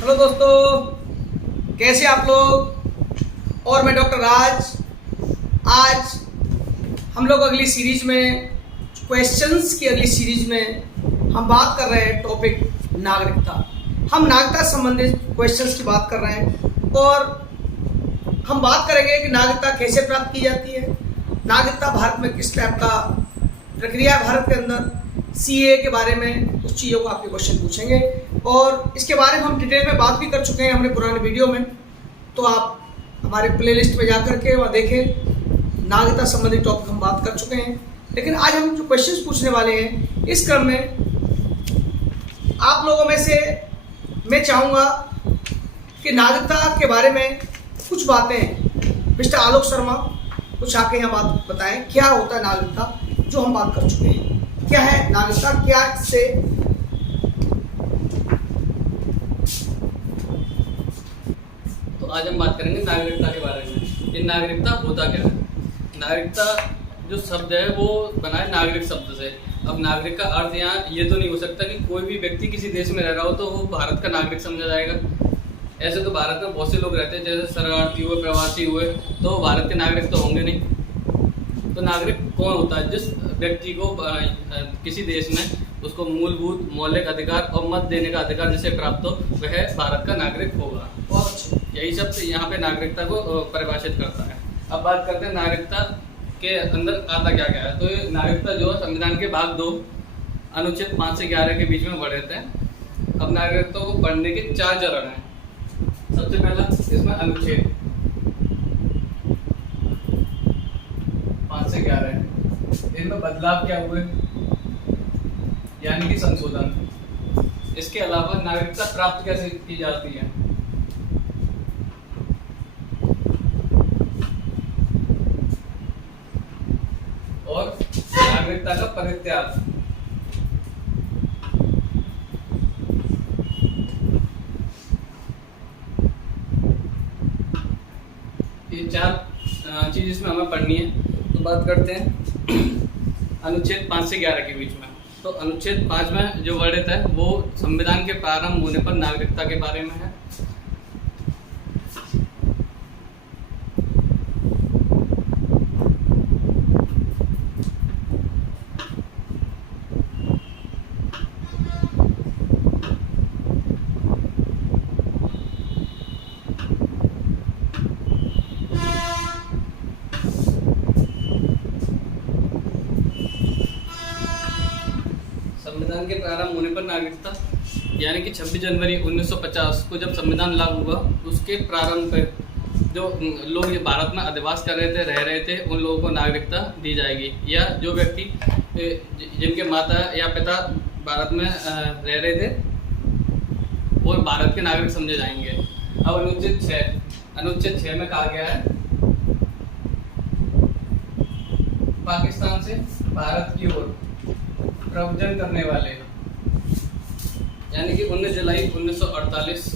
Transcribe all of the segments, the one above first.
Hello दोस्तों, कैसे आप लोग। और मैं डॉक्टर राज। आज हम लोग अगली सीरीज में क्वेश्चंस की अगली सीरीज में हम बात कर रहे हैं टॉपिक नागरिकता। हम नागरिकता संबंधित क्वेश्चंस की बात कर रहे हैं और हम बात करेंगे कि नागरिकता कैसे प्राप्त की जाती है, नागरिकता भारत में किस टाइप का प्रक्रिया है भारत के अंदर, सीए के बारे में कुछ चीज़ों को आपके क्वेश्चन पूछेंगे और इसके बारे में हम डिटेल में बात भी कर चुके हैं हमने पुराने वीडियो में। तो आप हमारे प्लेलिस्ट में जाकर के वहाँ देखें, नागरिकता संबंधी टॉपिक हम बात कर चुके हैं। लेकिन आज हम जो क्वेश्चंस पूछने वाले हैं इस क्रम में आप लोगों में से मैं चाहूँगा कि नागरिकता के बारे में कुछ बातें मिस्टर आलोक शर्मा कुछ आके यहाँ बात बताएं, क्या होता है नागरिकता, जो हम बात कर चुके हैं। क्या है नागरिकता, क्या से तो आज हम बात करेंगे नागरिकता के बारे में। ये नागरिकता होता क्या है। नागरिकता जो शब्द है वो बना है नागरिक शब्द से। अब नागरिक का अर्थ यहाँ ये तो नहीं हो सकता कि कोई भी व्यक्ति किसी देश में रह रहा हो तो वो भारत का नागरिक समझा जाएगा। ऐसे तो भारत में बहुत से लोग रहते हैं, जैसे शरणार्थी हुए, प्रवासी हुए, तो भारत के नागरिक तो होंगे नहीं। तो नागरिक कौन होता है? जिस व्यक्ति को किसी देश में उसको मूलभूत मौलिक अधिकार और मत देने का अधिकार जिसे प्राप्त हो वह भारत का नागरिक होगा। और यही शब्द यहाँ पे नागरिकता को परिभाषित करता है। अब बात करते हैं नागरिकता के अंदर आता क्या क्या है। तो ये नागरिकता जो है संविधान के भाग 2 अनुच्छेद 5 से 11 के बीच में बढ़े थे। अब नागरिकता को पढ़ने के 4 चरण हैं। सबसे पहला इसमें अनुच्छेद 5 से 11 है। इनमें बदलाव क्या हुए, यानी कि संशोधन। इसके अलावा नागरिकता प्राप्त कैसे की जाती है। और नागरिकता का परित्याग। ये 4 चीज इसमें हमें पढ़नी है। तो बात करते हैं अनुच्छेद 5 से 11 के बीच में। तो अनुच्छेद 5 में जो वर्णित है वो संविधान के प्रारंभ होने पर नागरिकता के बारे में है। संविधान के प्रारंभ होने पर नागरिकता यानी कि 26 जनवरी 1950 को जब संविधान लागू हुआ उसके प्रारंभ पर जो लोग ये भारत में अधिवास कर रहे थे, रह रहे थे, उन लोगों को नागरिकता दी जाएगी। या जो व्यक्ति जिनके माता या पिता भारत में रह रहे थे वो भारत के नागरिक समझे जाएंगे। अब अनुच्छेद 6 में कहा गया है पाकिस्तान से भारत की ओर प्रव्रजन करने वाले, यानी कि 19 जुलाई 1948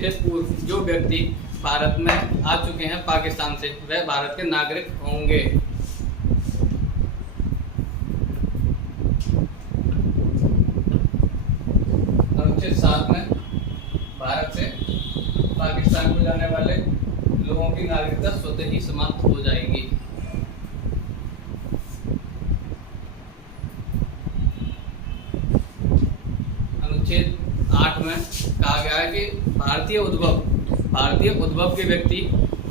के पूर्व जो व्यक्ति भारत में आ चुके हैं पाकिस्तान से वह भारत के नागरिक होंगे। अनुच्छेद 7 में भारत से पाकिस्तान को जाने वाले लोगों की नागरिकता स्वतः ही समाप्त हो जाएगी। अनुच्छेद 8 में कहा गया है कि भारतीय उद्भव के व्यक्ति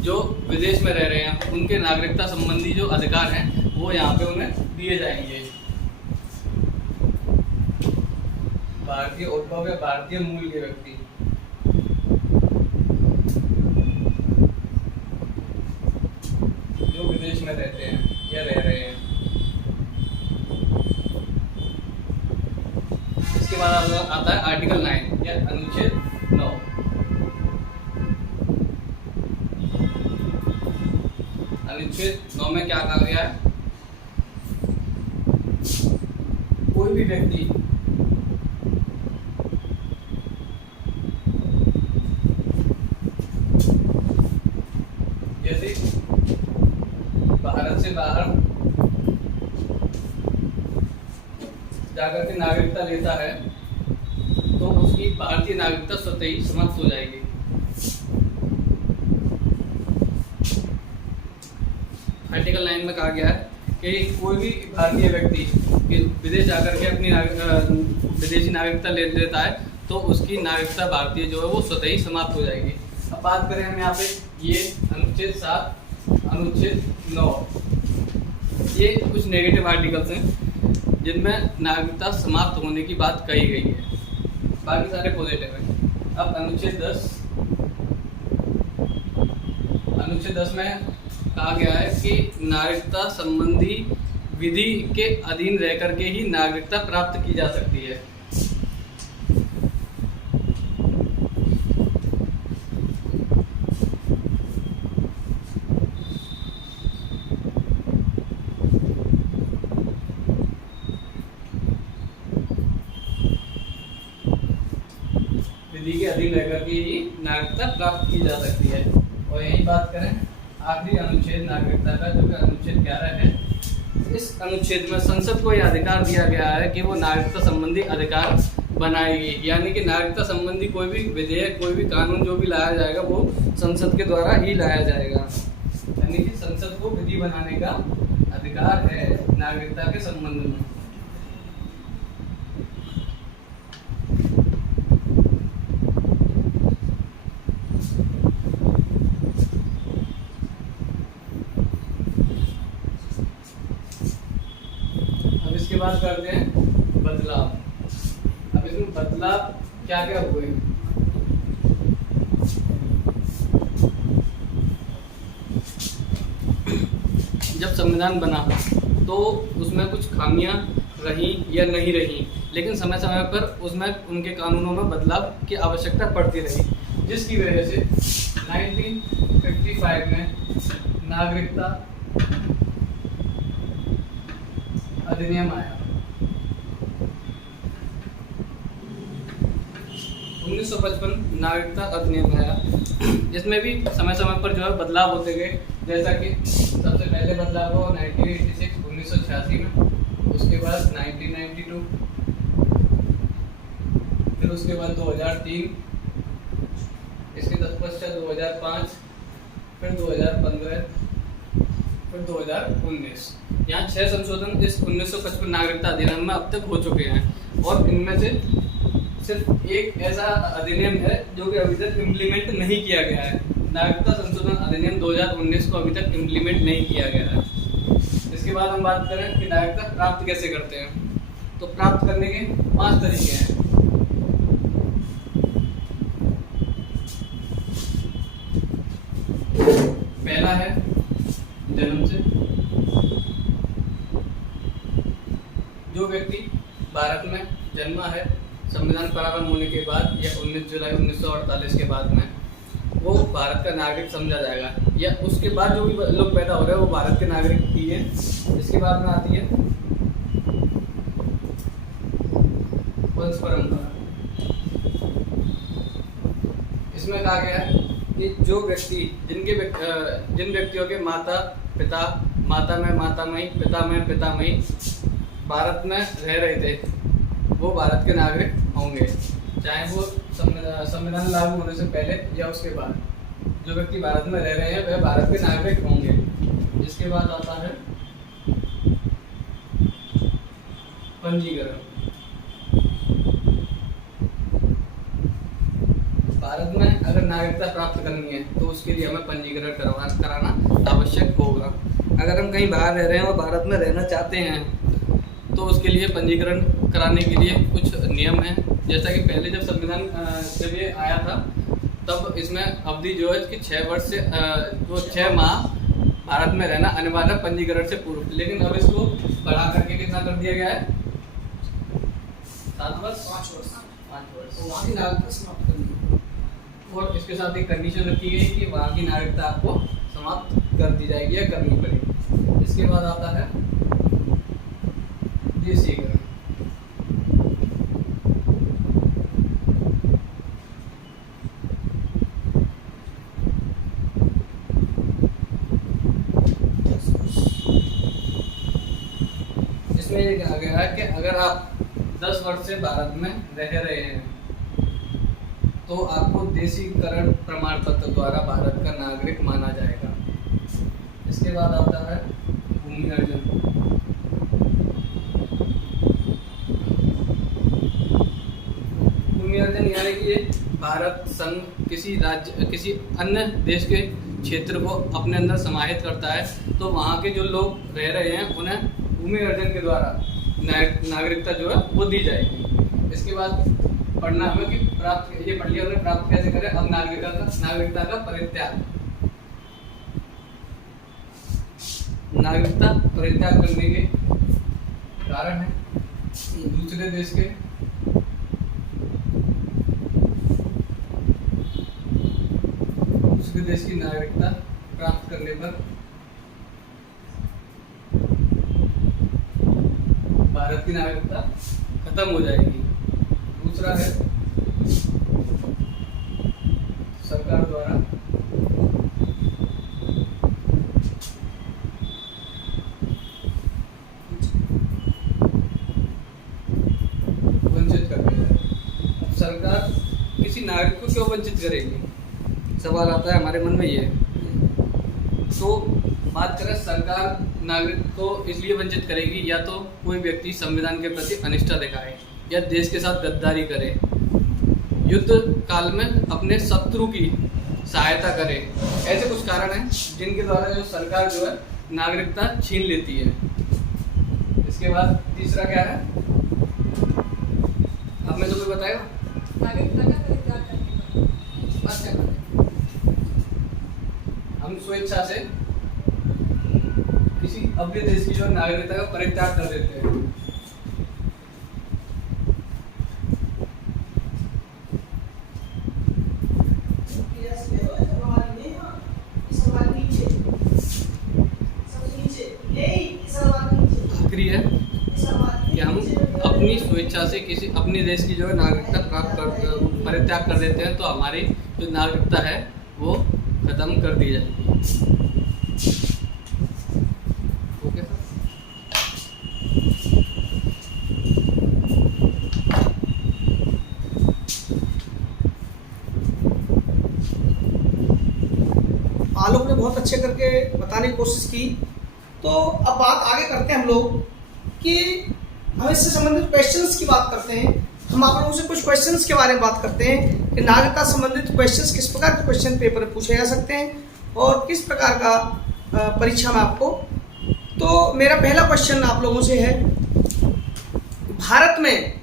जो विदेश में रह रहे हैं उनके नागरिकता संबंधी जो अधिकार हैं वो यहाँ पे उन्हें दिए जाएंगे। भारतीय उद्भव या भारतीय मूल के व्यक्ति जो विदेश में रहते हैं या रह रहे हैं। इसके बाद आता है आर्टिकल 9 या अनुच्छेद 9। अनुच्छेद 9 में क्या कहा गया है? कोई भी व्यक्ति यदि भारत से बाहर जाकर के नागरिकता लेता है तो उसकी कि भारतीय नागरिकता स्वतः ही समाप्त हो जाएगी। आर्टिकल 9 में कहा गया है कि कोई भी भारतीय व्यक्ति विदेश जाकर के अपनी विदेशी नागरिकता ले लेता है तो उसकी नागरिकता भारतीय जो है वो स्वतः ही समाप्त हो जाएगी। अब बात करें हम यहाँ पे ये अनुच्छेद 7, अनुच्छेद 9, ये कुछ नेगेटिव आर्टिकल्स हैं जिनमें नागरिकता समाप्त होने की बात कही गई है, बाकी सारे पॉजिटिव हैं। अब अनुच्छेद 10 में कहा गया है कि नागरिकता संबंधी विधि के अधीन रह करके ही नागरिकता प्राप्त की जा सकती है। विधि के अधीन रह करके ही नागरिकता प्राप्त की जा सकती है। और यही बात करें आखिरी अनुच्छेद नागरिकता का, जो कि अनुच्छेद 11 है, इस अनुच्छेद में संसद को यह अधिकार दिया गया है कि वो नागरिकता संबंधी अधिकार बनाएगी, यानी कि नागरिकता संबंधी कोई भी विधेयक, कोई भी कानून जो भी लाया जाएगा वो संसद के द्वारा ही लाया जाएगा, यानी कि संसद को विधि बनाने का अधिकार है नागरिकता के संबंध में। इसके बाद करते हैं बदलाव। अब इसमें बदलाव क्या क्या हुए? जब संविधान बना तो उसमें कुछ खामियां रही या नहीं रही, लेकिन समय समय पर उसमें उनके कानूनों में बदलाव की आवश्यकता पड़ती रही, जिसकी वजह से 1955 में नागरिकता अधिनियम आया। 1955 नागरिकता अधिनियम आया। इसमें भी समय समय पर जो है बदलाव होते गए, जैसा कि सबसे पहले बदलाव हुआ 1986 में, उसके बाद 1992, फिर उसके बाद 2003, इसके तत्पश्चात 2005, फिर 2015, फिर 2019। यहाँ 6 संशोधन इस 1955 नागरिकता अधिनियम में अब तक हो चुके हैं, और इनमें से सिर्फ एक ऐसा अधिनियम है जो कि अभी तक इम्प्लीमेंट नहीं किया गया है। नागरिकता संशोधन अधिनियम 2019 को अभी तक इम्प्लीमेंट नहीं किया गया है। इसके बाद हम बात करें कि नागरिकता प्राप्त कैसे करते हैं, तो प्राप्त करने के 5 तरीके हैं। पहला है जन्म से। जो व्यक्ति भारत में जन्मा है संविधान प्रारंभ होने के बाद या 19 जुलाई 1948 के बाद में, वो भारत का नागरिक समझा जाएगा, या उसके बाद जो भी लोग पैदा हो रहे हैं वो भारत के नागरिक ही है। इसके बाद में आती है वंश परंपरा। इसमें कहा गया है कि जो व्यक्ति जिन व्यक्तियों के माता पिता, माता में मातामही, पिता में पितामही भारत में रह रहे थे, वो भारत के नागरिक होंगे, चाहे वो संविधान लागू होने से पहले या उसके बाद। जो व्यक्ति भारत में रह रहे हैं वह भारत के नागरिक होंगे। इसके बाद आता है पंजीकरण। भारत में अगर नागरिकता प्राप्त करनी है तो उसके लिए हमें पंजीकरण कराना आवश्यक होगा। अगर हम कहीं बाहर रह रहे हैं और भारत में रहना चाहते हैं तो उसके लिए पंजीकरण कराने के लिए कुछ नियम हैं। जैसा कि पहले जब संविधान जब ये आया था तब इसमें अवधि जो है कि 6 वर्ष से 6 माह भारत में रहना अनिवार्य पंजीकरण से पूर्व, लेकिन अब इसको बढ़ा करके कितना कर दिया गया है? 7 वर्ष, 5 वर्ष। वहाँ की नागरिकता समाप्त करनी है, और इसके साथ एक कंडीशन रखी गई कि वहाँ की नागरिकता आपको समाप्त कर दी जाएगी या करनी पड़ेगी। इसके बाद आता है देशीकरण। इसमें ये कहा गया है कि अगर आप 10 वर्ष से भारत में रह रहे हैं तो आपको देशीकरण प्रमाण पत्र द्वारा भारत का नागरिक माना जाएगा। इसके बाद आता है भूमि अर्जन। भूमि अर्जन यानी कि ये भारत संघ किसी राज्य किसी अन्य देश के क्षेत्र को अपने अंदर समाहित करता है, तो वहाँ के जो लोग रह रहे हैं उन्हें भूमि अर्जन के द्वारा नागरिकता जो है वो दी जाएगी। इसके बाद पढ़ना हमें कि प्राप्त, ये पढ़ लिया हमने, प्राप्त कैसे करें। अब नागरिकता का परित्याग। नागरिकता परित्याग करने के कारण है दूसरे देश के की नागरिकता प्राप्त करने पर भारत की नागरिकता खत्म हो जाएगी। दूसरा है सरकार द्वारा वंचित कर दिया। अब सरकार किसी नागरिक को क्यों वंचित करेगी, सवाल आता है हमारे मन में ये। तो बात करें, सरकार नागरिक को इसलिए वंचित करेगी या तो कोई व्यक्ति संविधान के प्रति अनिष्ठा दिखाए या देश के साथ गद्दारी करे, युद्ध काल में अपने शत्रु की सहायता करे। ऐसे कुछ कारण हैं जिनके द्वारा जो सरकार जो है नागरिकता छीन लेती है। इसके बाद तीसरा क्या है, अब मैं तो कोई बताएगा। नागरिकता का परित्याग करने पर बात क्या करें, हम स्वेच्छा से किसी अपने देश की जो नागरिकता का परित्याग कर देते हैं। आखिरी है कि हम अपनी स्वेच्छा से किसी अपने देश की जो है नागरिकता परित्याग कर देते हैं, तो हमारी जो नागरिकता है वो खत्म कर दी जाएगी। Okay sir. आलोक ने बहुत अच्छे करके बताने की कोशिश की। तो अब बात आगे करते हैं हम लोग कि हम इससे संबंधित क्वेश्चंस की बात करते हैं। हम आप लोगों से कुछ क्वेश्चंस के बारे में बात करते हैं कि नागरिकता संबंधित क्वेश्चंस किस प्रकार के क्वेश्चन पेपर में पूछे जा सकते हैं और किस प्रकार का परीक्षा में आपको। तो मेरा पहला क्वेश्चन आप लोगों से है, भारत में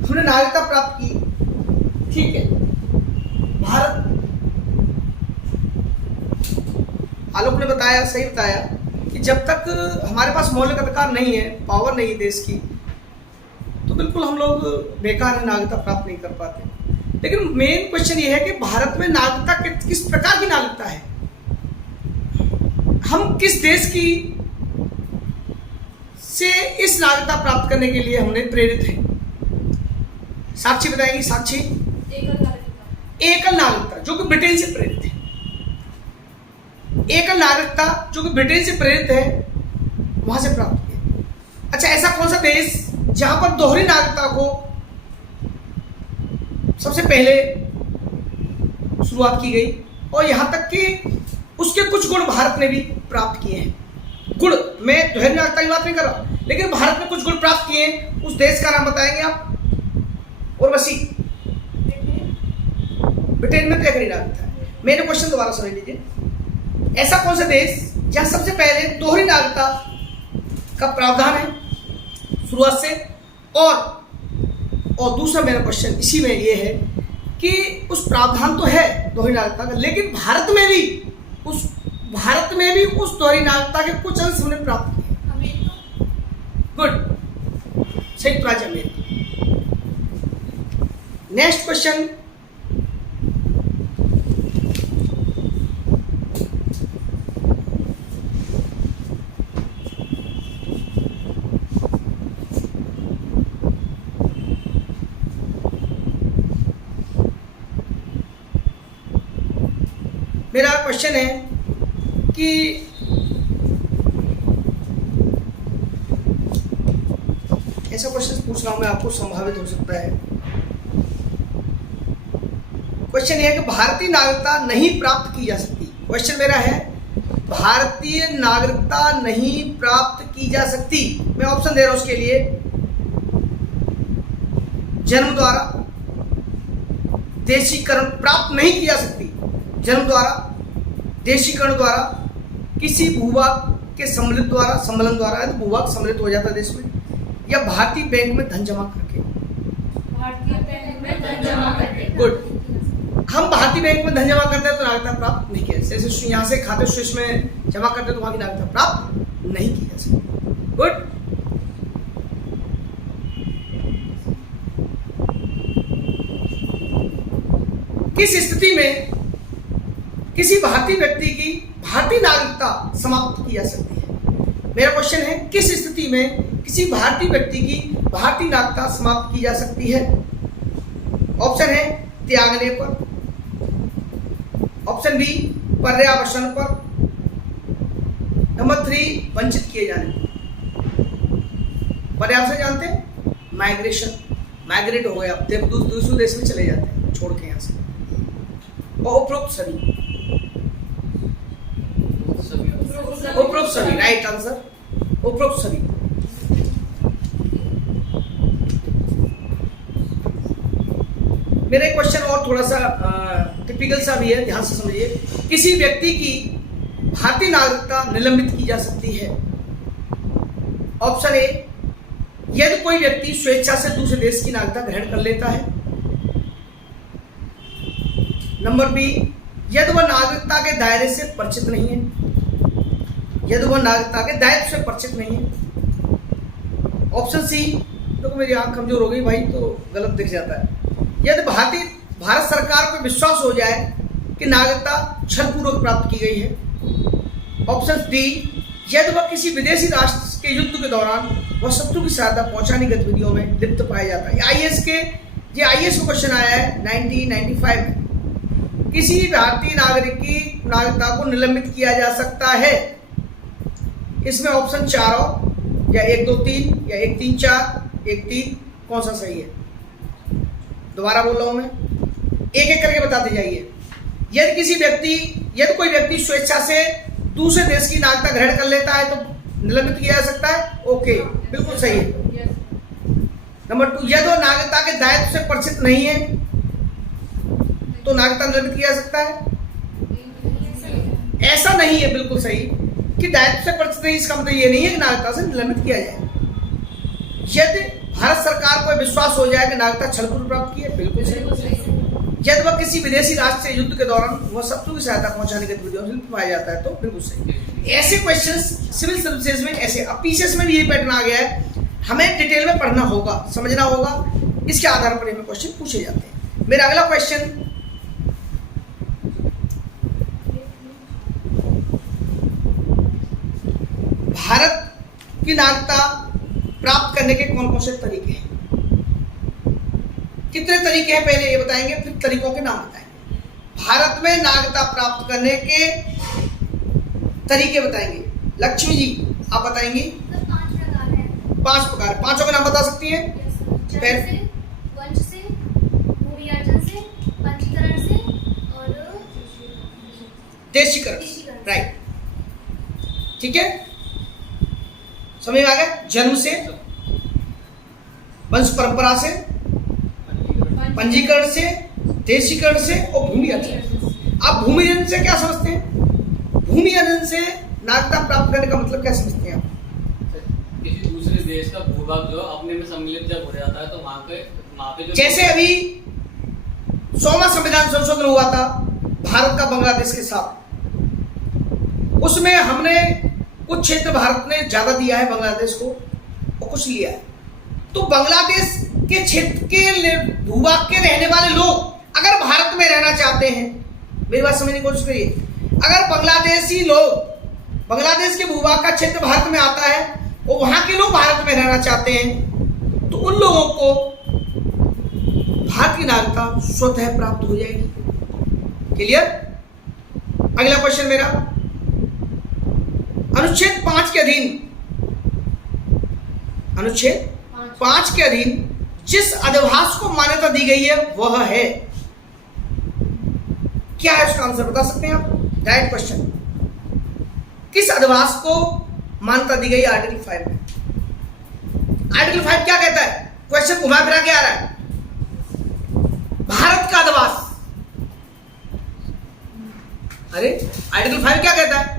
हमने नागरिकता प्राप्त की, ठीक है, भारत, आलोक ने बताया, सही बताया कि जब तक हमारे पास मौलिक अधिकार नहीं है, पावर नहीं है देश की, तो बिल्कुल हम लोग बेकार है, नागरिकता प्राप्त नहीं कर पाते। लेकिन मेन क्वेश्चन ये है कि भारत में नागरिकता किस प्रकार की नागरिकता है, हम किस देश की से इस नागरिकता प्राप्त करने के लिए हमने प्रेरित है। साक्षी बताएंगी। साक्षी, एकल नागरिकता जो कि ब्रिटेन से प्रेरित है। एकल नागरिकता जो कि ब्रिटेन से प्रेरित है, वहां से प्राप्त किया। अच्छा, ऐसा कौन सा देश जहां पर दोहरी नागरिकता को सबसे पहले शुरुआत की गई और यहां तक कि उसके कुछ गुण भारत ने भी प्राप्त किए हैं। गुण, मैं दोहरी नागरिकता की बात नहीं कर रहा, लेकिन भारत ने कुछ गुण प्राप्त किए हैं। उस देश का नाम बताएंगे आप? और वसी ब्रिटेन में तो एकल नागरिकता है। मेरे क्वेश्चन दोबारा समझ लीजिए। ऐसा कौन सा देश जहां सबसे पहले दोहरी नागरिकता का प्रावधान है शुरुआत से, और दूसरा मेरा क्वेश्चन इसी में ये है कि उस प्रावधान तो है दोहरी नागरिकता का, लेकिन भारत में भी उस दोहरी नागरिकता के कुछ अंश हमने प्राप्त किए। गुड, संयुक्त राज्य अमेरिका। नेक्स्ट क्वेश्चन, मेरा क्वेश्चन है कि ऐसा क्वेश्चन पूछ रहा हूं मैं आपको, संभावित हो सकता है क्वेश्चन ये है कि भारतीय नागरिकता नहीं प्राप्त की जा सकती। क्वेश्चन मेरा है भारतीय नागरिकता नहीं प्राप्त की जा सकती। मैं ऑप्शन दे रहा हूं उसके लिए, जन्म द्वारा, देशीकरण प्राप्त नहीं की जा सकती, जन्म द्वारा, देशीकरण द्वारा, किसी भूभाग के सम्मिलित द्वारा, सम्मेलन द्वारा, भूभाग सम्मिलित हो जाता है देश में, या भारतीय बैंक में धन जमा करके। भारतीय बैंक में धन जमा करके। गुड। हम भारतीय बैंक में धन जमा करते हैं तो नागरिकता प्राप्त नहीं किया, जैसे यहाँ से खाते स्विस में जमा करते हैं तो वहां की नागरिकता प्राप्त नहीं की जा सकती। गुड। किस स्थिति में किसी भारतीय व्यक्ति की भारतीय नागरिकता समाप्त की जा सकती है? मेरा क्वेश्चन है किस स्थिति में किसी भारतीय व्यक्ति की भारतीय नागरिकता समाप्त की जा सकती है? ऑप्शन है त्यागने पर, ऑप्शन बी पर्यावसन पर, नंबर 3 वंचित किए जाने पर। पर्यावसन जानते हैं? माइग्रेशन, माइग्रेट हो गए, अब दूसरे देश में चले जाते हैं छोड़ के यहाँ से, और उपरोक्त सभी। उपरोक्त सभी राइट आंसर, उपरोक्त सभी। मेरा एक क्वेश्चन और थोड़ा सा टिपिकल सा भी है, ध्यान से समझिए। किसी व्यक्ति की भारतीय नागरिकता निलंबित की जा सकती है। ऑप्शन ए यदि कोई व्यक्ति स्वेच्छा से दूसरे देश की नागरिकता ग्रहण कर लेता है। नंबर बी यदि वह नागरिकता के दायरे से परिचित नहीं है, यदि वह नागरिकता के दायित्व से परिचित नहीं है। ऑप्शन सी, तो मेरी आंख कमजोर हो गई भाई तो गलत दिख जाता है, यदि भारत सरकार को विश्वास हो जाए कि नागरिकता छलपूर्वक प्राप्त की गई है। ऑप्शन डी यदि वह किसी विदेशी राष्ट्र के युद्ध के दौरान वह शत्रु की सहायता पहुंचाने की गतिविधियों में लिप्त पाया जाता है। आईएएस को क्वेश्चन आया है 1995 में। किसी भारतीय नागरिक की नागरिकता को निलंबित किया जा सकता है। इसमें ऑप्शन 4 हो, या 1 2 3, या 1 3 4, 1 3, कौन सा सही है? दोबारा बोल रहा हूं मैं, एक एक करके बताते जाइए। यदि कोई व्यक्ति स्वेच्छा से दूसरे देश की नागरिकता ग्रहण कर लेता है तो निलंबित किया जा सकता है। ओके, बिल्कुल सही है। नंबर 2 यदि वो नागरिकता के दायित्व से परिचित नहीं है तो नागरिकता निलंबित किया जा सकता है। ऐसा नहीं है, बिल्कुल सही कि दायित्व से परिचित नहीं, इसका मतलब ये नहीं है कि नागरिकता से निलंबित किया जाए। यदि भारत सरकार को विश्वास हो जाए कि नागरिकता छलपूर्वक प्राप्त की है, बिल्कुल सही। यदि वह किसी विदेशी राष्ट्र से युद्ध के दौरान वह शत्रु की सहायता पहुंचाने की गतिविधियों में लिप्त पाया जाता है तो बिल्कुल सही। ऐसे क्वेश्चंस सिविल सर्विसेज में ऐसे, अब पीसीएस में भी यही पैटर्न आ गया है। हमें डिटेल में पढ़ना होगा, समझना होगा, इसके आधार पर हमें क्वेश्चन पूछे जाते हैं। मेरा अगला क्वेश्चन, भारत की नागरिकता प्राप्त करने के कौन कौन से तरीके हैं? कितने तरीके हैं पहले ये बताएंगे, फिर तरीकों के नाम बताएंगे। भारत में नागरिकता प्राप्त करने के तरीके बताएंगे। लक्ष्मी जी आप बताएंगी। 5 प्रकार है। 5 प्रकार, 5 का नाम बता सकती हैं? जन्म से, वंश से, भूमियार्जन से, पंजीकरण से और देशीकरण। राइट, ठीक है, समझ में आ गया। जन्म से, वंश परंपरा से, पंजीकरण से, देशीकरण से और भूमि अर्जन। आप भूमि अर्जन से क्या समझते हैं? भूमि अर्जन से नागरिकता प्राप्त करने का मतलब क्या समझते हैं आप? किसी दूसरे देश का भूभाग जो अपने में सम्मिलित जब हो जाता है तो वहाँ पे जो, जैसे अभी 100वां संविधान संशोधन हुआ था भारत का बांग्लादेश के साथ, उसमें हमने कुछ क्षेत्र भारत ने ज्यादा दिया है बांग्लादेश को और कुछ लिया है। तो बांग्लादेश के क्षेत्र के भूभाग के रहने वाले लोग अगर भारत में रहना चाहते हैं, मेरी बात समझने की कोशिश करिए, अगर बांग्लादेशी लोग बांग्लादेश के भूभाग का क्षेत्र भारत में आता है और वहां के लोग भारत में रहना चाहते हैं तो उन लोगों को भारत की नागरिकता स्वतः प्राप्त हो जाएगी। क्लियर? अगला क्वेश्चन मेरा, अनुच्छेद 5 के अधीन, अनुच्छेद 5 के अधीन जिस अधिवास को मान्यता दी गई है वह है, क्या है उसका आंसर बता सकते हैं आप? Direct question. किस अधिवास को मान्यता दी गई आर्टिकल 5 में? आर्टिकल 5 क्या कहता है? क्वेश्चन घुमा फिरा के आ रहा है। भारत का अधिवास, अरे आर्टिकल 5 क्या कहता है?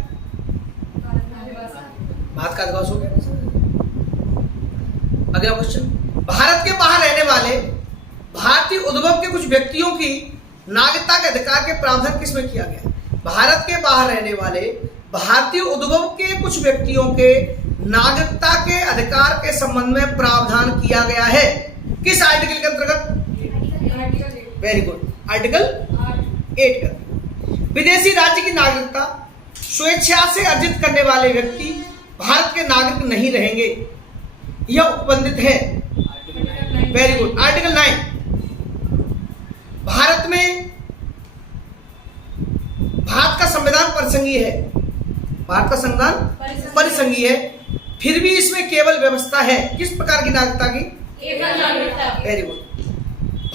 भारत का अधिवास हो गया। अगला क्वेश्चन, भारत के बाहर रहने वाले भारतीय उद्भव के कुछ व्यक्तियों की नागरिकता के अधिकार के प्रावधान किसमें किया गया? भारत के बाहर रहने वाले भारतीय उद्भव के कुछ व्यक्तियों के नागरिकता के अधिकार के संबंध में प्रावधान किया गया है। किस आर्टिकल के अंतर्गत? वेरी गुड, आर्टिकल 8 के अंतर्गत। विदेशी राज्य की नागरिकता स्वेच्छा से अर्जित करने वाले व्यक्ति भारत के नागरिक नहीं रहेंगे, यह उपबंधित है। Very good, article 9। भारत में भारत का संविधान परिसंघीय है, भारत का संविधान परिसंघीय है, फिर भी इसमें केवल व्यवस्था है किस प्रकार की नागरिकता की? एकल नागरिकता। Very good.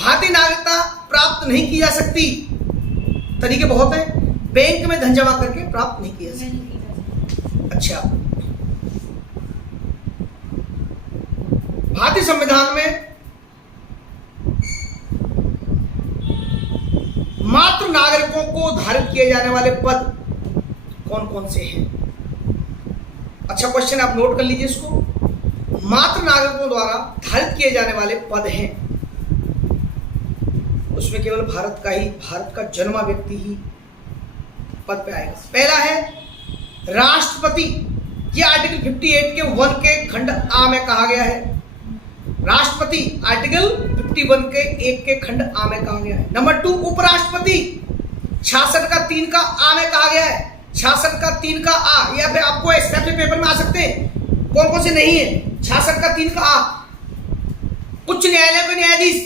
भारतीय नागरिकता प्राप्त नहीं की जा सकती, तरीके बहुत हैं, बैंक में धन जमा करके प्राप्त नहीं किया जा सकती। अच्छा, भारतीय संविधान में मात्र नागरिकों को धारित किए जाने वाले पद कौन कौन से हैं? अच्छा क्वेश्चन, आप नोट कर लीजिए इसको। मात्र नागरिकों द्वारा धारित किए जाने वाले पद हैं, उसमें केवल भारत का जन्मा व्यक्ति ही पद पे आएगा। पहला है राष्ट्रपति, ये आर्टिकल 58 के 1 के खंड आ में कहा गया है। राष्ट्रपति आर्टिकल 51 के 1 के खंड आ में कहा गया है। नंबर 2 उपराष्ट्रपति, 66 का 3 का आ में कहा गया है। 66 का 3 का आ, या फिर आपको एसएफए पेपर में आ सकते हैं, कौन कौन से नहीं है? 66 का 3 का आ, उच्च न्यायालय के न्यायाधीश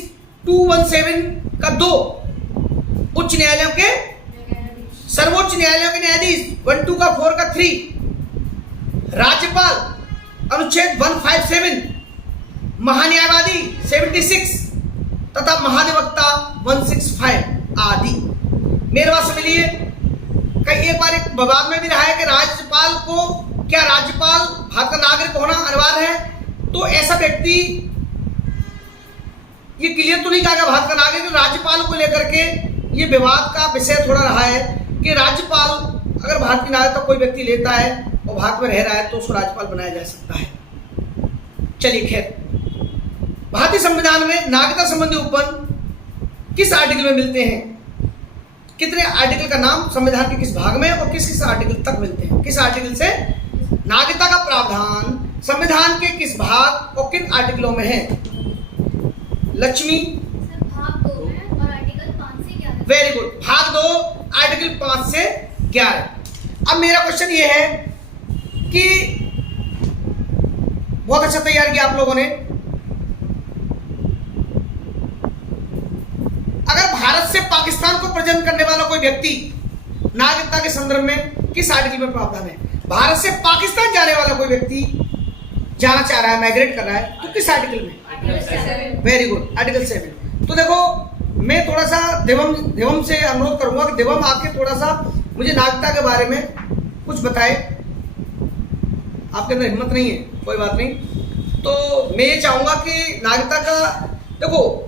217 का 2, उच्च न्यायालयों के सर्वोच्च न्यायालयों के न्यायाधीश 12 का 4 का 3, राज्यपाल अनुच्छेद 157, महान्यायवादी 76 तथा महाधिवक्ता 165 आदि। मेरे बात समझ लिए। कई एक बार एक विवाद में भी रहा है कि राज्यपाल को, क्या राज्यपाल भारत का नागरिक होना अनिवार्य है? तो ऐसा व्यक्ति, ये क्लियर तो नहीं कहा गया भारत का नागरिक। राज्यपाल को लेकर के ये विवाद का विषय थोड़ा रहा है कि राज्यपाल अगर भारत की नागरिकता कोई व्यक्ति लेता है और भारत में रह रहा है तो उसको राज्यपाल बनाया जा सकता है। चलिए खैर, भारतीय संविधान में नागरिकता संबंधी उपबंध किस आर्टिकल में मिलते हैं? कितने आर्टिकल का नाम संविधान के किस भाग में और किस किस आर्टिकल तक मिलते हैं? किस आर्टिकल से नागरिकता का प्रावधान संविधान के किस भाग और किन आर्टिकलों में है? लक्ष्मी? भाग 2 है और आर्टिकल 5 से 11। वेरी गुड, भाग 2 आर्टिकल 5 से 11। अब मेरा क्वेश्चन ये है कि बहुत अच्छा तैयार किया आप लोगों ने। अगर भारत से पाकिस्तान को प्रेजेंट करने वाला कोई व्यक्ति नागरिकता के संदर्भ में किस आर्टिकल में प्रावधान है? भारत से पाकिस्तान जाने वाला कोई व्यक्ति जाना चाह रहा है, माइग्रेट कर रहा है, तो किस आर्टिकल में? Very good, article 7। तो देखो, मैं थोड़ा सा देवम से अनुरोध करूंगा कि देवम आके थोड़ा सा मुझे नागरिकता के बारे में कुछ बताए। आपके अंदर हिम्मत नहीं है, कोई बात नहीं। तो मैं ये चाहूंगा कि नागरिकता का, देखो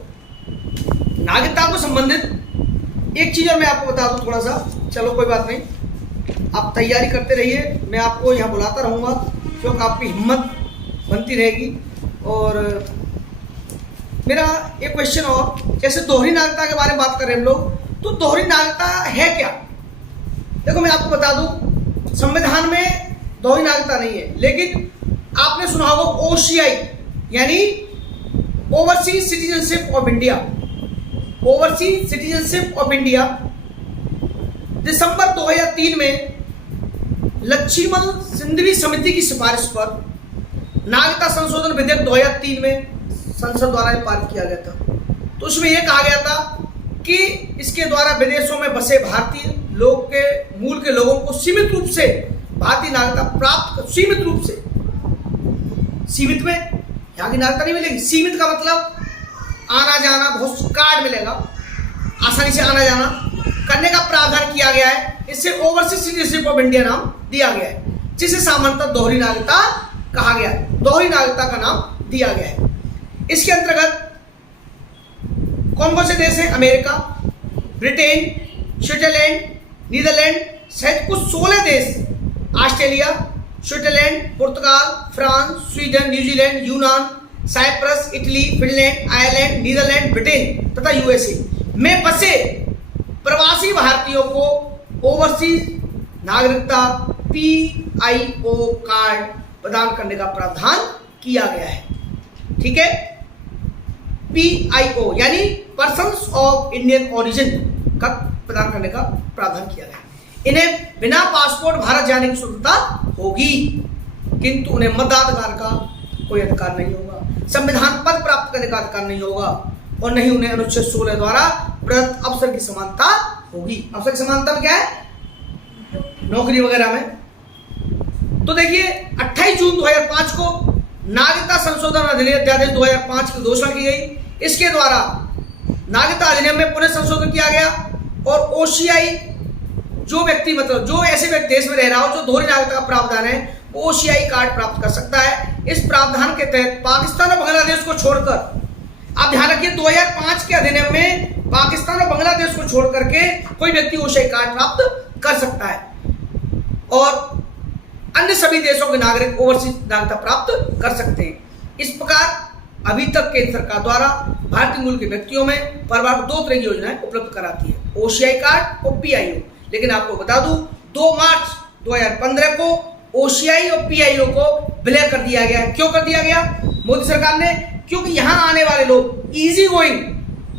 नागरिकता को संबंधित एक चीज और मैं आपको बता दूं थोड़ा सा। चलो कोई बात नहीं, आप तैयारी करते रहिए, मैं आपको यहाँ बुलाता रहूँगा क्योंकि आपकी हिम्मत बनती रहेगी। और मेरा एक क्वेश्चन और, जैसे दोहरी नागरिकता के बारे में बात कर रहे हैं हम लोग, तो दोहरी नागरिकता है क्या? देखो मैं आपको बता दूं, संविधान में दोहरी नागरिकता नहीं है, लेकिन आपने सुना होगा OCI यानी overseas citizenship of India. Overseas citizenship of India दिसंबर 2003 में लक्ष्मण सिंघवी समिति की सिफारिश पर नागरिकता संशोधन विधेयक 2003 में संसद द्वारा पारित किया गया था। तो उसमें यह कहा गया था कि इसके द्वारा विदेशों में बसे भारतीय लोग के मूल के लोगों को सीमित रूप से भारतीय नागरिकता प्राप्त, सीमित रूप से, सीमित में यहाँ की नागरिकता नहीं मिलेगी। सीमित का मतलब आना जाना, बहुत कार्ड मिलेगा, आसानी से आना जाना करने का प्रावधान किया गया है। इससे ओवरसीज सिटीजनशिप ऑफ इंडिया नाम दिया गया है, जिसे सामान्यतः दोहरी नागरिकता कहा गया है, दोहरी नागरिकता का नाम दिया गया है। इसके अंतर्गत कौन कौन से देश हैं? अमेरिका, ब्रिटेन, स्विट्जरलैंड, नीदरलैंड सहित कुछ 16 देश, ऑस्ट्रेलिया, स्विट्जरलैंड, पुर्तगाल, फ्रांस, स्वीडन, न्यूजीलैंड, यूनान, Cyprus, Italy, Finland, Ireland, Netherland, Britain तथा यूएसए में बसे प्रवासी भारतीयों को ओवरसीज नागरिकता PIO कार्ड प्रदान करने का प्रावधान किया गया है। ठीक है, PIO यानी पर्सन्स ऑफ इंडियन ओरिजिन का प्रदान करने का प्रावधान किया गया है। इन्हें बिना पासपोर्ट भारत जाने की स्वतंत्रता होगी, किंतु उन्हें मताधिकार का कोई अधिकार नहीं होगा, संविधान पद प्राप्त करने का अधिकार नहीं होगा और नहीं उन्हें अनुच्छेद 16 द्वारा प्रदत्त अवसर की समानता होगी। अवसर की समानता में क्या है? नौकरी वगैरह में। तो देखिए 28 जून 2005 को नागरिकता संशोधन अध्यादेश 2005 की घोषणा की गई। इसके द्वारा नागरिकता अधिनियम में पुनः संशोधन किया गया और OCI जो व्यक्ति मतलब जो ऐसे व्यक्ति देश में रह रहा हो जो दोहरी नागरिकता का प्रावधान है, OCI कार्ड प्राप्त कर सकता है। इस प्रावधान के तहत पाकिस्तान और बांग्लादेश को छोड़कर, आप ध्यान रखिए 2005 के अधिनियम में पाकिस्तान और बांग्लादेश को छोड़ करके कोई व्यक्ति OCI कार्ड प्राप्त कर सकता है और अन्य सभी देशों के नागरिक ओवरसीज नागरिकता प्राप्त कर सकते हैं। इस प्रकार अभी तक केंद्र सरकार द्वारा भारतीय मूल के व्यक्तियों में परिवार को 2 तरह की योजनाएं उपलब्ध कराती है, OCI कार्ड और PIO। लेकिन आपको बता दूं 2 मार्च 2015 को OCI और PIO को विलय कर दिया गया। क्यों कर दिया गया मोदी सरकार ने? क्योंकि यहाँ आने वाले लोग इजी गोइंग,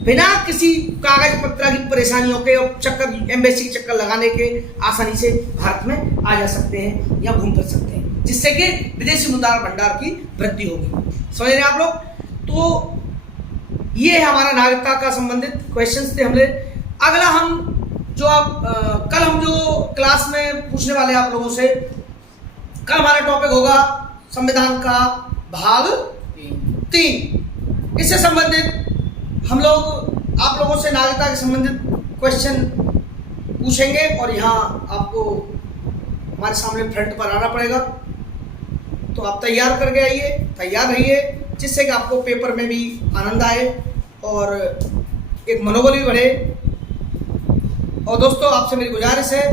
बिना किसी कागज पत्र की परेशानियों के और चक्कर एम्बेसी के चक्कर लगाने के आसानी से भारत में आ जा सकते हैं या घूम कर सकते हैं, जिससे कि विदेशी मुद्रा भंडार की वृद्धि होगी। समझ रहे हैं आप लोग? तो ये हमारा नागरिकता का संबंधित क्वेश्चंस थे हमने। अगला हम जो आप कल हम जो क्लास में पूछने वाले आप लोगों से, कल हमारा टॉपिक होगा संविधान का भाग 3। इससे संबंधित हम लोग आप लोगों से नागरिकता के संबंधित क्वेश्चन पूछेंगे और यहाँ आपको हमारे सामने फ्रंट पर आना पड़ेगा। तो आप तैयार करके आइए, तैयार रहिए, जिससे कि आपको पेपर में भी आनंद आए और एक मनोबल भी बढ़े। और दोस्तों आपसे मेरी गुजारिश है,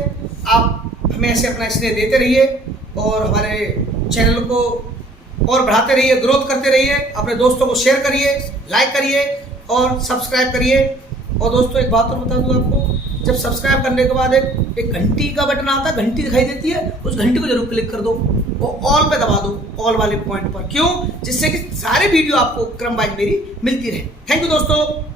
आप हमें ऐसे अपना स्नेह देते रहिए और हमारे चैनल को और बढ़ाते रहिए, ग्रोथ करते रहिए। अपने दोस्तों को शेयर करिए, लाइक करिए और सब्सक्राइब करिए। और दोस्तों एक बात और बता दूं आपको, जब सब्सक्राइब करने के बाद एक घंटी का बटन आता है, घंटी दिखाई देती है, उस घंटी को जरूर क्लिक कर दो, वो ऑल पे दबा दो, ऑल वाले पॉइंट पर। क्यों? जिससे कि सारे वीडियो आपको क्रम वाइज मेरी मिलती रहे। थैंक यू दोस्तों।